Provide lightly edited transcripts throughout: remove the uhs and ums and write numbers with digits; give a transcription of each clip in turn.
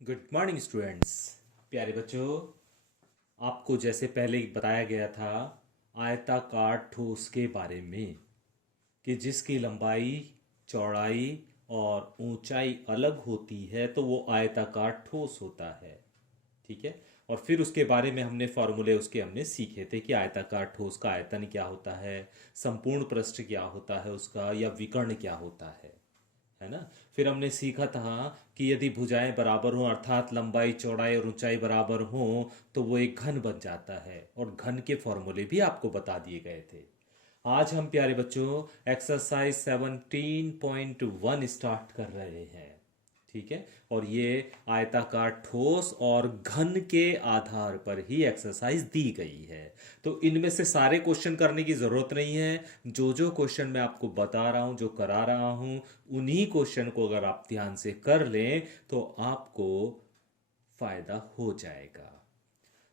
Good morning students. प्यारे बच्चों, आपको जैसे पहले ही बताया गया था आयताकार ठोस के बारे में कि जिसकी लंबाई, चौड़ाई और ऊंचाई अलग होती है तो वो आयताकार ठोस होता है। ठीक है। और फिर उसके बारे में हमने फॉर्मूले उसके हमने सीखे थे कि आयताकार ठोस का आयतन क्या होता है, संपूर्ण पृष्ठ क्या होता है उसका, या विकर्ण क्या होता है ना। फिर हमने सीखा था कि यदि भुजाएं बराबर हों अर्थात लंबाई, चौड़ाई और ऊंचाई बराबर हों तो वो एक घन बन जाता है, और घन के फॉर्मूले भी आपको बता दिए गए थे। आज हम प्यारे बच्चों एक्सरसाइज 17.1 स्टार्ट कर रहे हैं। ठीक है। और ये आयताकार ठोस और घन के आधार पर ही एक्सरसाइज दी गई है। तो इनमें से सारे क्वेश्चन करने की जरूरत नहीं है। जो जो क्वेश्चन मैं आपको बता रहा हूं, जो करा रहा हूं, उन्हीं क्वेश्चन को अगर आप ध्यान से कर लें तो आपको फायदा हो जाएगा।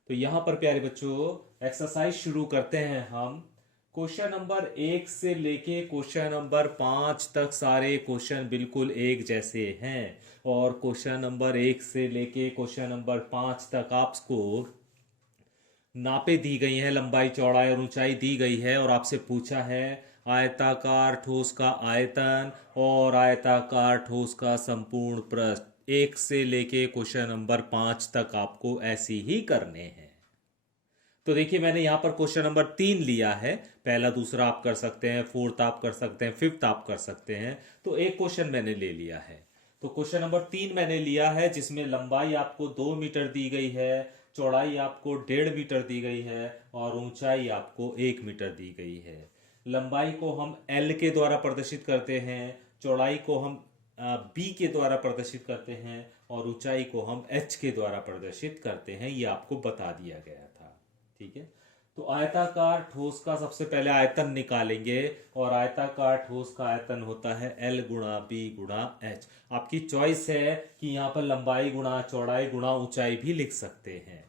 तो यहां पर प्यारे बच्चों एक्सरसाइज शुरू करते हैं हम। क्वेश्चन नंबर 1 से लेके क्वेश्चन नंबर 5 तक सारे क्वेश्चन बिल्कुल एक जैसे हैं। और क्वेश्चन नंबर 1 से लेके क्वेश्चन नंबर 5 तक आपको नापे दी गई हैं, लंबाई, चौड़ाई और ऊंचाई दी गई है, और आपसे पूछा है आयताकार ठोस का आयतन और आयताकार ठोस का संपूर्ण पृष्ठ। 1 से लेके क्वेश्चन नंबर 5 तक आपको ऐसे ही करने हैं। तो देखिए, मैंने यहां पर क्वेश्चन नंबर 3 लिया है। पहला दूसरा आप कर सकते हैं, फोर्थ आप कर सकते हैं, फिफ्थ आप कर सकते हैं। तो एक क्वेश्चन मैंने ले लिया है। तो क्वेश्चन नंबर 3 मैंने लिया है जिसमें लंबाई आपको 2 मीटर दी गई है, चौड़ाई आपको 1.5 मीटर दी गई है और ऊंचाई आपको 1 मीटर दी गई है। लंबाई को हम एल के द्वारा प्रदर्शित करते हैं, चौड़ाई को हम बी के द्वारा प्रदर्शित करते हैं और ऊंचाई को हम एच के द्वारा प्रदर्शित करते हैं। ये आपको बता दिया गया था। ठीक है। तो आयताकार ठोस का सबसे पहले आयतन निकालेंगे, और आयताकार ठोस का आयतन होता है L गुणा बी गुणा एच। आपकी चॉइस है कि यहां पर लंबाई गुणा चौड़ाई गुणा ऊंचाई भी लिख सकते हैं।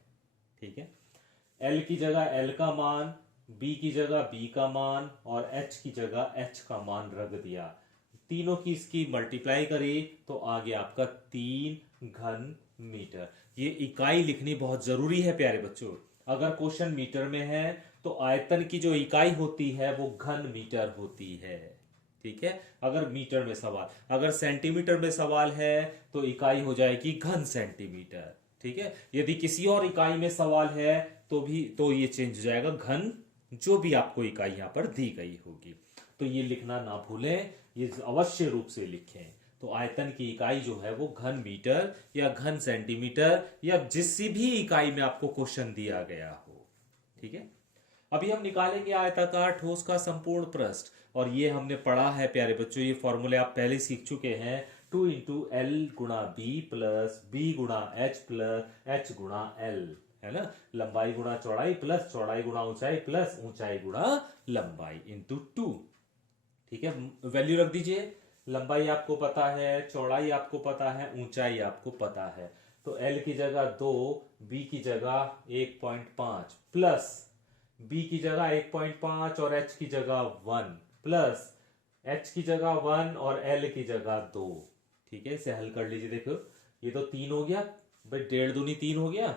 ठीक है। L की जगह L का मान, B की जगह B का मान और H की जगह H का मान रख दिया। तीनों की इसकी मल्टीप्लाई करी तो आ गया आपका 3 घन मीटर। ये इकाई लिखनी बहुत जरूरी है प्यारे बच्चों। अगर क्वेश्चन मीटर में है तो आयतन की जो इकाई होती है वो घन मीटर होती है। ठीक है। अगर मीटर में सवाल, अगर सेंटीमीटर में सवाल है तो इकाई हो जाएगी घन सेंटीमीटर। ठीक है। यदि किसी और इकाई में सवाल है तो ये चेंज हो जाएगा घन, जो भी आपको इकाई यहां पर दी गई होगी। तो ये लिखना ना भूलें, ये अवश्य रूप से लिखें। तो आयतन की इकाई जो है वो घन मीटर या घन सेंटीमीटर या जिस भी इकाई में आपको क्वेश्चन दिया गया हो। ठीक है। अभी हम निकालेंगे आयताकार ठोस का संपूर्ण पृष्ठ, और ये हमने पढ़ा है प्यारे बच्चों, ये फॉर्मूले आप पहले सीख चुके हैं। 2 × L गुणा बी प्लस बी गुणा एच प्लस एच गुणा एल, है ना। लंबाई गुणा चौड़ाई प्लस चौड़ाई गुणा ऊंचाई प्लस ऊंचाई गुणा लंबाई इंटू 2। ठीक है। वैल्यू रख दीजिए। लंबाई आपको पता है, चौड़ाई आपको पता है, ऊंचाई आपको पता है। तो L की जगह 2, B की जगह 1.5 प्लस B की जगह 1.5 और H की जगह 1 प्लस H की जगह 1 और L की जगह 2। ठीक है। इसे हल कर लीजिए। देखो, ये तो 3 हो गया भाई, 1.5 दूनी 3 हो गया,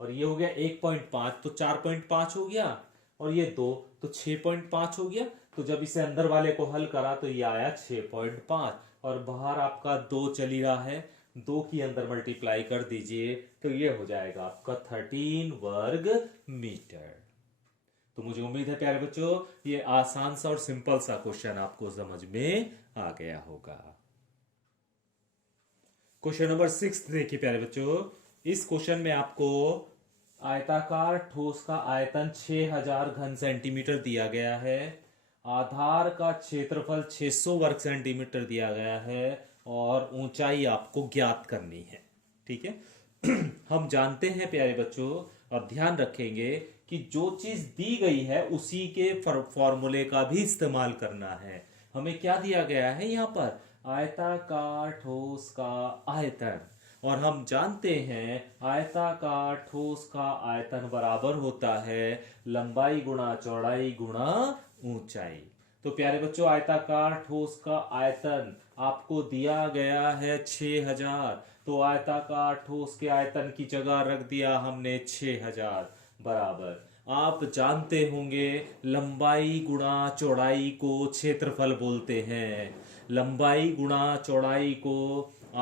और ये हो गया 1.5 तो 4.5 हो गया, और ये 2 तो 6.5 हो गया। तो जब इसे अंदर वाले को हल करा तो ये आया 6.5, और बाहर आपका 2 चली रहा है, 2 की अंदर मल्टीप्लाई कर दीजिए तो ये हो जाएगा आपका 13 वर्ग मीटर। तो मुझे उम्मीद है प्यारे बच्चों ये आसान सा और सिंपल सा क्वेश्चन आपको समझ में आ गया होगा। क्वेश्चन नंबर 6 देखिए प्यारे बच्चों। इस क्वेश्चन में आपको आयताकार ठोस का आयतन 6000 घन सेंटीमीटर दिया गया है, आधार का क्षेत्रफल 600 वर्ग सेंटीमीटर दिया गया है, और ऊंचाई आपको ज्ञात करनी है। ठीक है। हम जानते हैं प्यारे बच्चों, और ध्यान रखेंगे कि जो चीज दी गई है उसी के फॉर्मूले का भी इस्तेमाल करना है। हमें क्या दिया गया है यहां पर, आयताकार ठोस का आयतन, और हम जानते हैं आयताकार ठोस का आयतन बराबर होता है लंबाई गुणा चौड़ाई गुणा ऊंचाई। तो प्यारे बच्चों आयताकार ठोस का आयतन आपको दिया गया है 6000। तो आयताकार ठोस के आयतन की जगह रख दिया हमने 6000 बराबर। आप जानते होंगे लंबाई गुणा चौड़ाई को क्षेत्रफल बोलते हैं। लंबाई गुणा चौड़ाई को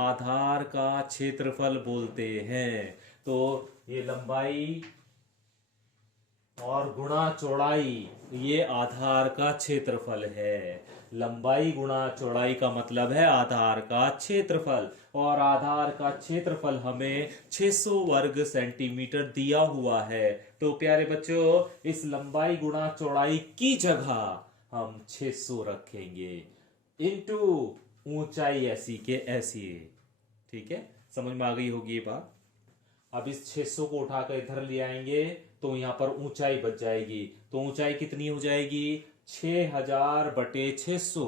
आधार का क्षेत्रफल बोलते हैं। तो ये लंबाई और गुणा चौड़ाई ये आधार का क्षेत्रफल है। लंबाई गुणा चौड़ाई का मतलब है आधार का क्षेत्रफल, और आधार का क्षेत्रफल हमें 600 वर्ग सेंटीमीटर दिया हुआ है। तो प्यारे बच्चों इस लंबाई गुणा चौड़ाई की जगह हम 600 रखेंगे इनटू ऊंचाई ऐसी के ऐसी। ठीक है, समझ में आ गई होगी ये बात। अब इस 600 को उठाकर इधर ले आएंगे तो यहां पर ऊंचाई बच जाएगी। तो ऊंचाई कितनी हो जाएगी 6000 बटे 600।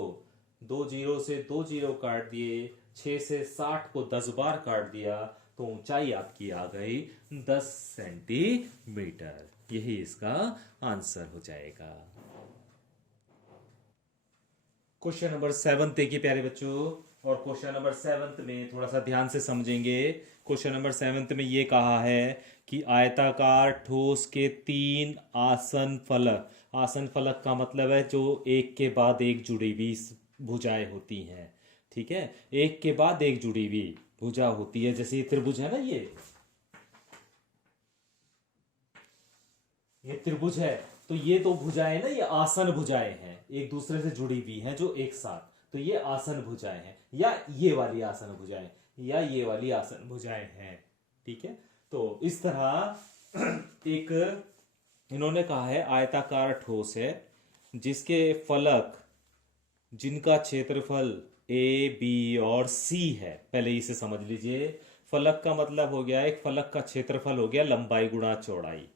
2 जीरो से 2 जीरो काट दिए, 6 से 60 को 10 बार काट दिया, तो ऊंचाई आपकी आ गई 10 सेंटीमीटर। यही इसका आंसर हो जाएगा। क्वेश्चन नंबर 7 देखिए प्यारे बच्चों, और क्वेश्चन नंबर 7 में थोड़ा सा ध्यान से समझेंगे। क्वेश्चन नंबर 7 में ये कहा है कि आयताकार ठोस के 3 आसन फलक। आसन फलक का मतलब है जो एक के बाद एक जुड़ी हुई भुजाएं होती हैं। ठीक है, एक के बाद एक जुड़ी हुई भुजा होती है। जैसे ये त्रिभुज है ना, ये त्रिभुज है, तो ये दो भुजाएं ना, ये आसन भुजाएं हैं, एक दूसरे से जुड़ी हुई हैं जो एक साथ। तो ये आसन भुजाएं हैं, या ये वाली आसन भुजाएं, या ये वाली आसन भुजाएं हैं। ठीक है, तो इस तरह एक इन्होंने कहा है आयताकार ठोस है जिसके फलक, जिनका क्षेत्रफल ए बी और सी है। पहले इसे समझ लीजिए। फलक का मतलब हो गया, एक फलक का क्षेत्रफल हो गया लंबाई गुणा चौड़ाई।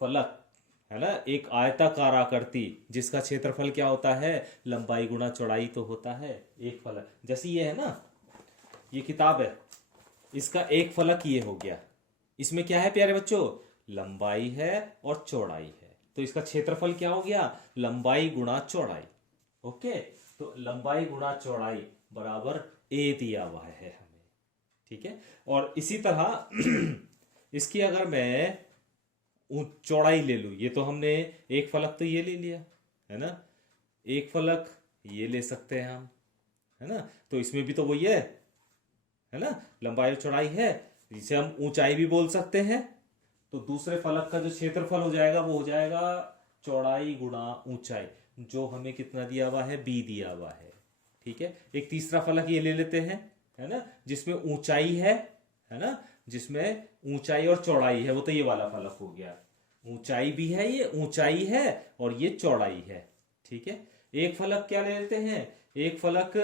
फलक है ना, एक आयताकार आकृति जिसका क्षेत्रफल क्या होता है, लंबाई गुणा चौड़ाई तो होता है एक फलक। जैसे ये है ना, ये किताब है, इसका एक फलक ये हो गया। इसमें क्या है प्यारे बच्चों, लंबाई है और चौड़ाई है। तो इसका क्षेत्रफल क्या हो गया, लंबाई गुणा चौड़ाई। ओके, तो लंबाई गुणा चौड़ाई बराबर ए दिया हुआ है हमें। ठीक है, और इसी तरह इसकी अगर मैं चौड़ाई ले लूं, ये तो हमने एक फलक तो ये ले लिया है ना, एक फलक ये ले सकते हैं हम, है ना। तो इसमें भी तो वही है ना, लंबाई और चौड़ाई है, जिसे हम ऊंचाई भी बोल सकते हैं। तो दूसरे फलक का जो क्षेत्रफल हो जाएगा वो हो जाएगा चौड़ाई गुणा ऊंचाई, जो हमें कितना दिया हुआ है, बी दिया हुआ है। ठीक है, एक तीसरा फलक ये ले लेते हैं, है ना, जिसमें ऊंचाई है ना, जिसमें ऊंचाई और चौड़ाई है। वो तो ये वाला फलक हो गया, ऊंचाई भी है, ये ऊंचाई है और ये चौड़ाई है। ठीक है, एक फलक क्या ले लेते हैं, एक फलक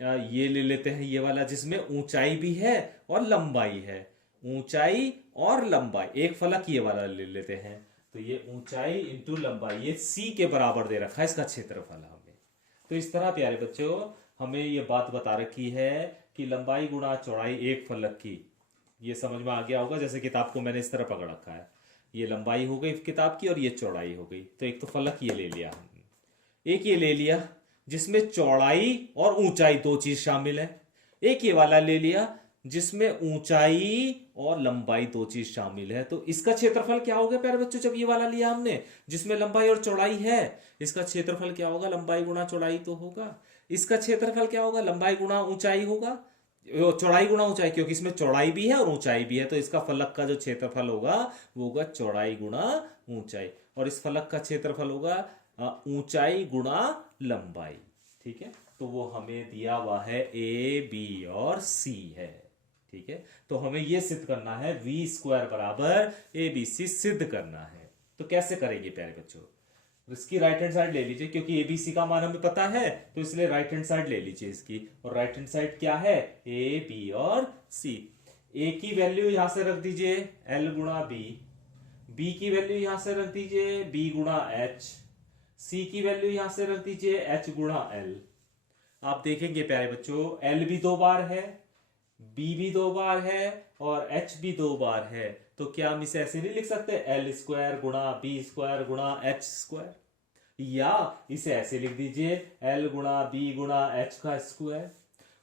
ये ले लेते हैं, ये वाला जिसमें ऊंचाई भी है और लंबाई है। ऊंचाई और लंबाई, एक फलक ये वाला ले लेते हैं। तो ये ऊंचाई इंटू लंबाई, ये सी के बराबर दे रखा है इसका क्षेत्रफल हमें। तो इस तरह प्यारे बच्चों हमें ये बात बता रखी है कि लंबाई गुणा चौड़ाई एक फलक की, ये समझ में आ गया होगा। जैसे किताब को मैंने इस तरह पकड़ रखा है, ये लंबाई हो गई किताब की और ये चौड़ाई हो गई। तो एक तो फलक ये ले लिया हमने, एक ये ले लिया जिसमें चौड़ाई और ऊंचाई दो चीज शामिल है। एक ये वाला ले लिया जिसमें ऊंचाई और लंबाई दो चीज शामिल है। तो इसका क्षेत्रफल क्या होगा प्यारे बच्चों, जब ये वाला लिया हमने जिसमें लंबाई और चौड़ाई है, इसका क्षेत्रफल क्या होगा, लंबाई गुणा चौड़ाई तो होगा। इसका क्षेत्रफल क्या होगा, लंबाई गुणा ऊंचाई होगा, चौड़ाई गुणा ऊंचाई, क्योंकि इसमें चौड़ाई भी है और ऊंचाई भी है। तो इसका फलक का जो क्षेत्रफल होगा वो होगा चौड़ाई गुणा ऊंचाई, और इस फलक का क्षेत्रफल होगा ऊंचाई गुणा लंबाई। ठीक है, तो वो हमें दिया हुआ है ए बी और सी है। ठीक है, तो हमें ये सिद्ध करना है, वी स्क्वायर बराबर ए बी सी सिद्ध करना है। तो कैसे करेंगे प्यारे बच्चों, इसकी राइट हैंड साइड ले लीजिए, क्योंकि एबीसी का मान हमें पता है, तो इसलिए राइट हैंड साइड ले लीजिए इसकी। और राइट हैंड साइड क्या है, ए बी और सी। ए की वैल्यू यहां से रख दीजिए एल गुणा बी, बी की वैल्यू यहां से रख दीजिए बी गुणा एच, सी की वैल्यू यहां से रख दीजिए एच गुणा एल। आप देखेंगे प्यारे बच्चों, एल भी 2 बार है, बी भी 2 बार है और एच भी 2 बार है। तो क्या हम इसे ऐसे नहीं लिख सकते, एल स्क्वायर गुणा बी स्क्वायर गुणा एच स्क्वायर। या इसे ऐसे लिख दीजिए L गुणा बी गुणा एच का स्क्वायर,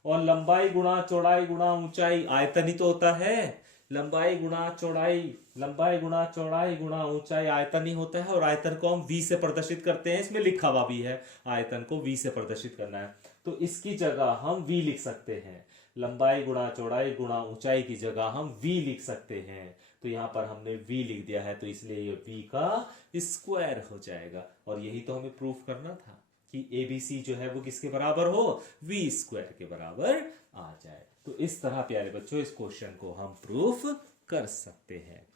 और लंबाई गुणा चौड़ाई गुणा ऊंचाई, आयतन ही तो होता है। लंबाई गुणा चौड़ाई, लंबाई गुणा चौड़ाई गुणा ऊंचाई आयतन ही होता है, और आयतन को हम v से प्रदर्शित करते हैं, इसमें लिखा हुआ भी है आयतन को v से प्रदर्शित करना है। तो इसकी जगह हम v लिख सकते हैं, लंबाई गुणा चौड़ाई गुणा ऊंचाई की जगह हम v लिख सकते हैं। तो यहां पर हमने v लिख दिया है, तो इसलिए ये v का स्क्वायर हो जाएगा। और यही तो हमें प्रूफ करना था कि एबीसी जो है वो किसके बराबर हो, v स्क्वायर के बराबर आ जाए। तो इस तरह प्यारे बच्चों इस क्वेश्चन को हम प्रूफ कर सकते हैं।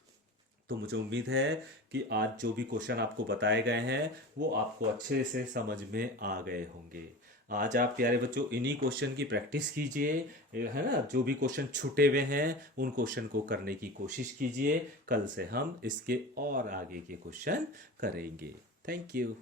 तो मुझे उम्मीद है कि आज जो भी क्वेश्चन आपको बताए गए हैं वो आपको अच्छे से समझ में आ गए होंगे। आज आप प्यारे बच्चों इन्हीं क्वेश्चन की प्रैक्टिस कीजिए, है ना। जो भी क्वेश्चन छूटे हुए हैं उन क्वेश्चन को करने की कोशिश कीजिए। कल से हम इसके और आगे के क्वेश्चन करेंगे। Thank you.